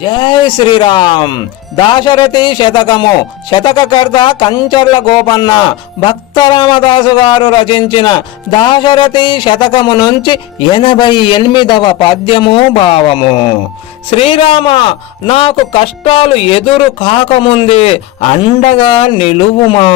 జై శ్రీరామ్. దాశరథి శతకము. శతకకర్త కంచర్ల గోపన్న. భక్త రామదాసు గారు రచించిన దాశరథి శతకము నుంచి ఎనభై ఎనిమిదవ పద్యము భావము. శ్రీరామ నాకు కష్టాలు ఎదురు కాకముందే అండగా నిలువుమా?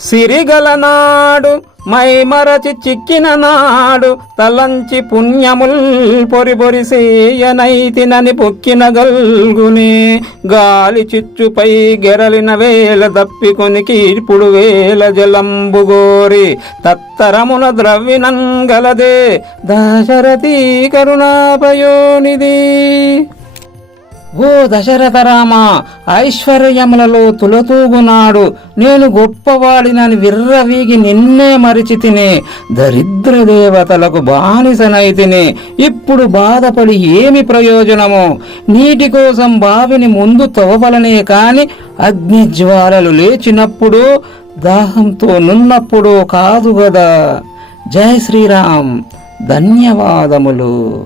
సిరిగల నాడు మైమరచి చిక్కిన నాడు తలంచి పుణ్యముల్ పొరి పొరి సేయనైతినని పొక్కిన గల్గునే గాలి చిచ్చుపై గెరలిన వేల దప్పికొని కీర్పుడు వేల జలంబుగోరి తత్తరమున ద్రవ్యనం గలదే కరుణాపయోనిది ఓ దశరథ రామ ఐశ్వర్యములలో తులతూగునాడు. నేను గొప్పవాడినని విర్రవీగి నిన్నే మరిచి తినే దరిద్ర దేవతలకు బానిసనైతినే ఇప్పుడు బాధపడి ఏమి ప్రయోజనము? నీటి కోసం బావిని ముందు తవ్వవలనే కాని అగ్నిజ్వాలలు లేచినప్పుడు దాహంతో నున్నప్పుడు కాదు గదా. జై శ్రీరామ్. ధన్యవాదములు.